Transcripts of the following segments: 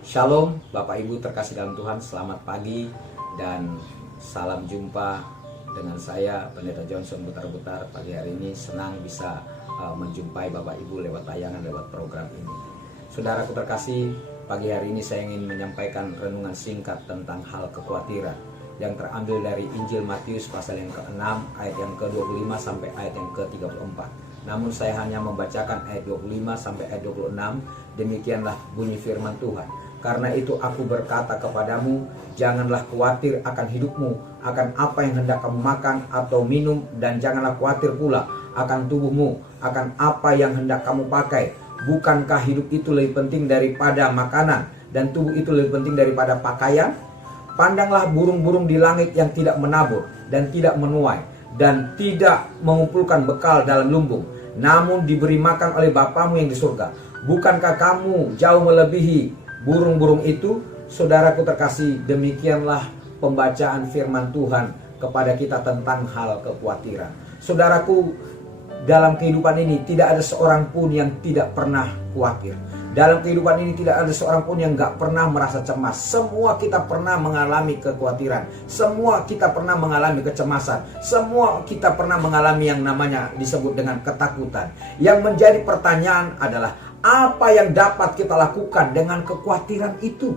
Shalom Bapak Ibu terkasih dalam Tuhan, selamat pagi dan salam jumpa dengan saya Pendeta Johnson Butar-Butar. Pagi hari ini senang bisa menjumpai Bapak Ibu lewat tayangan, lewat program ini. Saudaraku terkasih, pagi hari ini saya ingin menyampaikan renungan singkat tentang hal kekhawatiran yang terambil dari Injil Matius pasal yang ke-6 ayat yang ke-25 sampai ayat yang ke-34. Namun saya hanya membacakan ayat 25 sampai ayat 26. Demikianlah bunyi firman Tuhan. Karena itu aku berkata kepadamu, janganlah khawatir akan hidupmu, akan apa yang hendak kamu makan atau minum, dan janganlah khawatir pula akan tubuhmu, akan apa yang hendak kamu pakai. Bukankah hidup itu lebih penting daripada makanan, dan tubuh itu lebih penting daripada pakaian? Pandanglah burung-burung di langit yang tidak menabur dan tidak menuai dan tidak mengumpulkan bekal dalam lumbung, namun diberi makan oleh Bapamu yang di surga. Bukankah kamu jauh melebihi burung-burung itu? Saudaraku terkasih, demikianlah pembacaan firman Tuhan kepada kita tentang hal kekhawatiran. Saudaraku, dalam kehidupan ini tidak ada seorang pun yang tidak pernah khawatir. Dalam kehidupan ini tidak ada seorang pun yang gak pernah merasa cemas. Semua kita pernah mengalami kekhawatiran. Semua kita pernah mengalami kecemasan. Semua kita pernah mengalami yang namanya disebut dengan ketakutan. Yang menjadi pertanyaan adalah, apa yang dapat kita lakukan dengan kekhawatiran itu?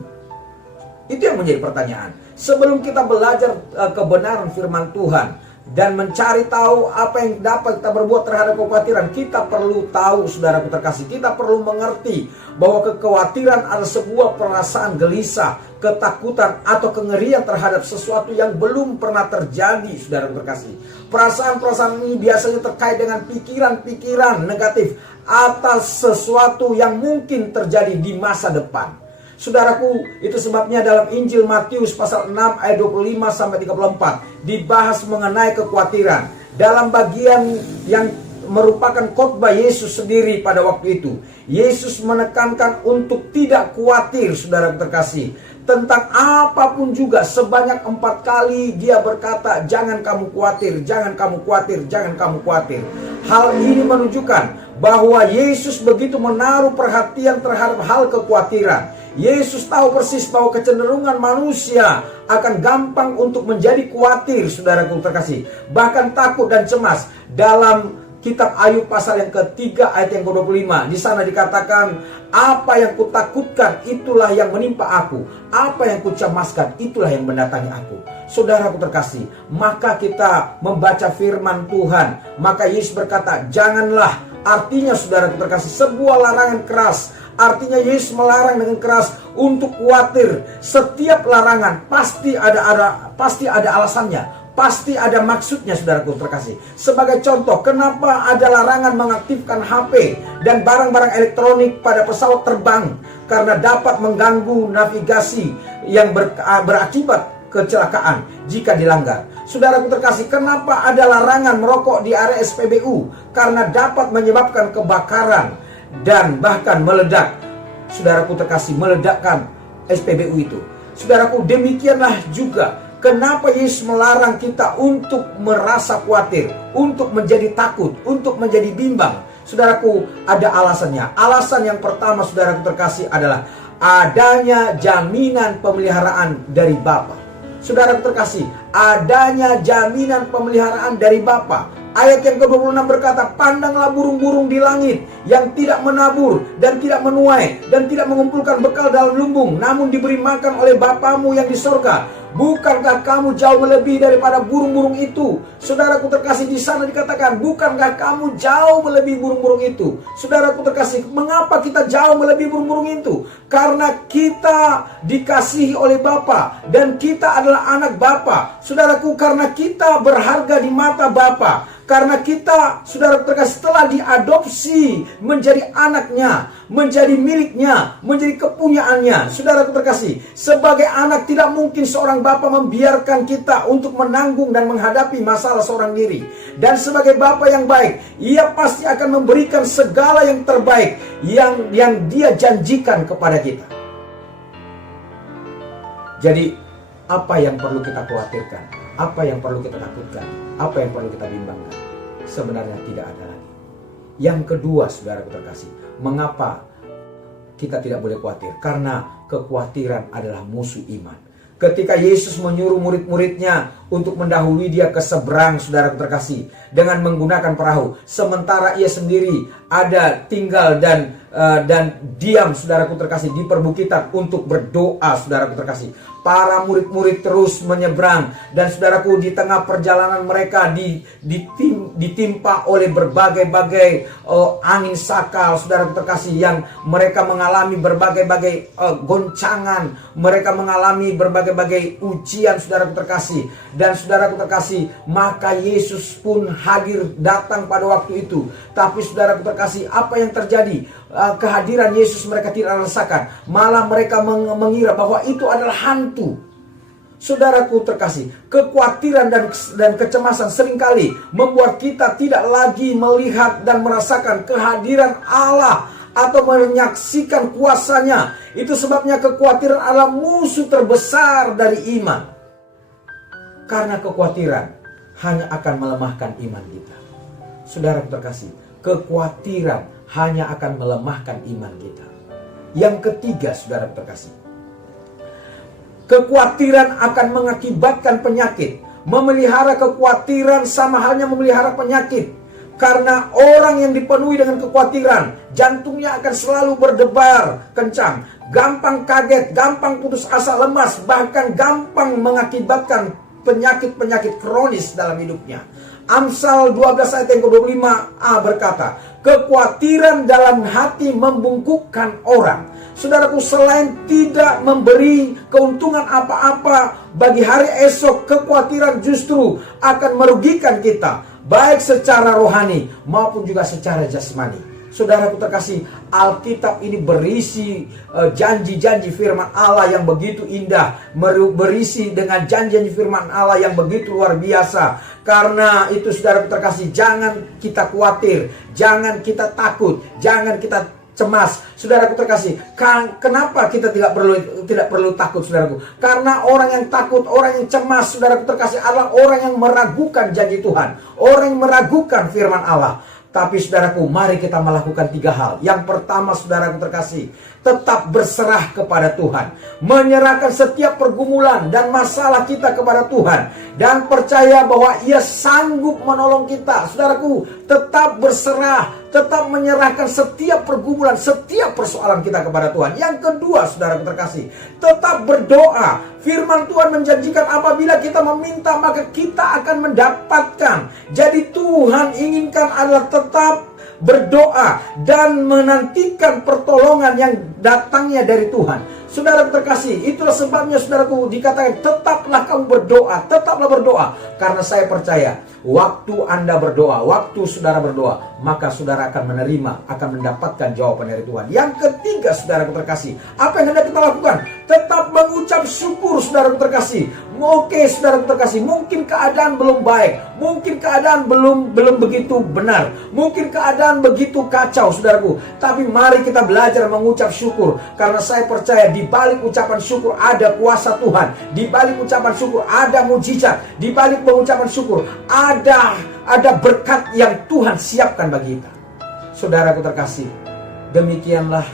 Itu yang menjadi pertanyaan. Sebelum kita belajar kebenaran firman Tuhan dan mencari tahu apa yang dapat kita berbuat terhadap kekhawatiran, kita perlu tahu, saudaraku terkasih, kita perlu mengerti bahwa kekhawatiran adalah sebuah perasaan gelisah, ketakutan atau kengerian terhadap sesuatu yang belum pernah terjadi, saudaraku terkasih. Perasaan-perasaan ini biasanya terkait dengan pikiran-pikiran negatif atas sesuatu yang mungkin terjadi di masa depan. Saudaraku, itu sebabnya dalam Injil Matius pasal 6 ayat 25 sampai 34 dibahas mengenai kekhawatiran. Dalam bagian yang merupakan khotbah Yesus sendiri pada waktu itu, Yesus menekankan untuk tidak khawatir, saudaraku terkasih, tentang apapun juga. Sebanyak 4 kali dia berkata, jangan kamu khawatir, jangan kamu khawatir, jangan kamu khawatir. Hal ini menunjukkan bahwa Yesus begitu menaruh perhatian terhadap hal kekhawatiran. Yesus tahu persis bahwa kecenderungan manusia akan gampang untuk menjadi khawatir, saudaraku terkasih, bahkan takut dan cemas. Dalam kitab Ayub pasal yang ketiga ayat yang ke-25, di sana dikatakan, apa yang kutakutkan itulah yang menimpa aku, apa yang kucemaskan itulah yang mendatangi aku. Saudaraku terkasih, maka kita membaca firman Tuhan, maka Yesus berkata, janganlah. Artinya, saudaraku terkasih, sebuah larangan keras. Artinya Yesus melarang dengan keras untuk khawatir. Setiap larangan pasti ada alasannya, pasti ada maksudnya, saudaraku terkasih. Sebagai contoh, kenapa ada larangan mengaktifkan HP dan barang-barang elektronik pada pesawat terbang? Karena dapat mengganggu navigasi yang berakibat kecelakaan jika dilanggar. Saudaraku terkasih, kenapa ada larangan merokok di area SPBU? Karena dapat menyebabkan kebakaran dan bahkan meledak. Saudaraku terkasih, meledakkan SPBU itu. Saudaraku, demikianlah juga kenapa Yesus melarang kita untuk merasa khawatir, untuk menjadi takut, untuk menjadi bimbang. Saudaraku, ada alasannya. Alasan yang pertama, saudaraku terkasih, adalah adanya jaminan pemeliharaan dari Bapa. Saudaraku terkasih, adanya jaminan pemeliharaan dari Bapa. Ayat yang ke-26 berkata, pandanglah burung-burung di langit yang tidak menabur dan tidak menuai dan tidak mengumpulkan bekal dalam lumbung, namun diberi makan oleh Bapamu yang di sorga. Bukankah kamu jauh melebihi daripada burung-burung itu? Saudaraku terkasih, di sana dikatakan, bukankah kamu jauh melebihi burung-burung itu? Saudaraku terkasih, mengapa kita jauh melebihi burung-burung itu? Karena kita dikasihi oleh Bapa dan kita adalah anak Bapa. Saudaraku, karena kita berharga di mata Bapa. Karena kita, saudara terkasih, telah diadopsi menjadi anaknya, menjadi miliknya, menjadi kepunyaannya. Saudara terkasih, sebagai anak tidak mungkin seorang bapa membiarkan kita untuk menanggung dan menghadapi masalah seorang diri. Dan sebagai bapa yang baik, ia pasti akan memberikan segala yang terbaik yang dia janjikan kepada kita. Jadi, apa yang perlu kita khawatirkan? Apa yang perlu kita takutkan? Apa yang perlu kita bimbangkan? Sebenarnya tidak ada lagi. Yang kedua, saudara terkasih, mengapa kita tidak boleh khawatir, karena kekhawatiran adalah musuh iman. Ketika Yesus menyuruh murid-muridnya untuk mendahului dia ke seberang, saudara terkasih, dengan menggunakan perahu, sementara ia sendiri ada tinggal dan diam, saudaraku terkasih, di perbukitan untuk berdoa, saudaraku terkasih. Para murid-murid terus menyeberang, dan saudaraku, di tengah perjalanan mereka ditimpa oleh berbagai-bagai angin sakal, saudaraku terkasih, yang mereka mengalami berbagai-bagai goncangan, mereka mengalami berbagai-bagai ujian, saudaraku terkasih. Dan saudaraku terkasih, maka Yesus pun hadir datang pada waktu itu. Tapi saudaraku terkasih, apa yang terjadi? Kehadiran Yesus mereka tidak rasakan, malah mereka mengira bahwa itu adalah hantu. Saudaraku terkasih, kekhawatiran dan kecemasan seringkali membuat kita tidak lagi melihat dan merasakan kehadiran Allah atau menyaksikan kuasanya. Itu sebabnya kekhawatiran adalah musuh terbesar dari iman, karena kekhawatiran hanya akan melemahkan iman kita. Saudaraku terkasih, kekhawatiran hanya akan melemahkan iman kita. Yang ketiga, saudara terkasih, kekhawatiran akan mengakibatkan penyakit. Memelihara kekhawatiran sama halnya memelihara penyakit. Karena orang yang dipenuhi dengan kekhawatiran, jantungnya akan selalu berdebar kencang, gampang kaget, gampang putus asa, lemas, bahkan gampang mengakibatkan penyakit-penyakit kronis dalam hidupnya. Amsal 12 ayat yang ke-25a berkata, kekhawatiran dalam hati membungkukkan orang. Saudaraku, selain tidak memberi keuntungan apa-apa bagi hari esok, kekhawatiran justru akan merugikan kita, baik secara rohani maupun juga secara jasmani. Saudaraku terkasih, Alkitab ini berisi janji-janji firman Allah yang begitu indah, berisi dengan janji-janji firman Allah yang begitu luar biasa. Karena itu, saudaraku terkasih, jangan kita khawatir, jangan kita takut, jangan kita cemas. Saudaraku terkasih, kenapa kita tidak perlu takut, saudaraku? Karena orang yang takut, orang yang cemas, saudaraku terkasih, adalah orang yang meragukan janji Tuhan, orang yang meragukan firman Allah. Tapi saudaraku, mari kita melakukan 3 hal. Yang pertama, saudaraku terkasih, tetap berserah kepada Tuhan, menyerahkan setiap pergumulan dan masalah kita kepada Tuhan, dan percaya bahwa Ia sanggup menolong kita. Saudaraku, tetap berserah, tetap menyerahkan setiap pergumulan, setiap persoalan kita kepada Tuhan. Yang kedua, saudaraku terkasih, tetap berdoa. Firman Tuhan menjanjikan apabila kita meminta, maka kita akan mendapatkan. Jadi Tuhan inginkan adalah tetap berdoa dan menantikan pertolongan yang datangnya dari Tuhan. Saudara terkasih, itulah sebabnya saudaraku dikatakan tetaplah kamu berdoa, tetaplah berdoa. Karena saya percaya, waktu Anda berdoa, waktu saudara berdoa, maka saudara akan menerima, akan mendapatkan jawaban dari Tuhan. Yang ketiga, saudara terkasih, apa yang hendak kita lakukan? Tetap mengucap syukur, saudara terkasih. Oke, saudara terkasih, mungkin keadaan belum baik, mungkin keadaan belum begitu benar, mungkin keadaan begitu kacau, saudaraku. Tapi mari kita belajar mengucap syukur, karena saya percaya di balik ucapan syukur ada kuasa Tuhan, di balik ucapan syukur ada mujizat, di balik pengucapan syukur ada berkat yang Tuhan siapkan bagi kita. Saudaraku terkasih, demikianlah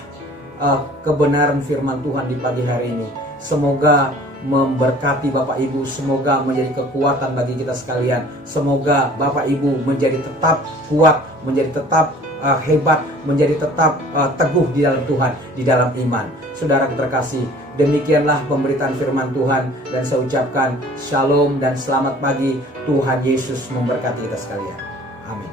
kebenaran firman Tuhan di pagi hari ini. Semoga memberkati Bapak Ibu, semoga menjadi kekuatan bagi kita sekalian. Semoga Bapak Ibu menjadi tetap kuat, menjadi tetap hebat, menjadi tetap teguh di dalam Tuhan, di dalam iman. Saudara terkasih, demikianlah pemberitaan firman Tuhan, dan saya ucapkan shalom dan selamat pagi. Tuhan Yesus memberkati kita sekalian. Amin.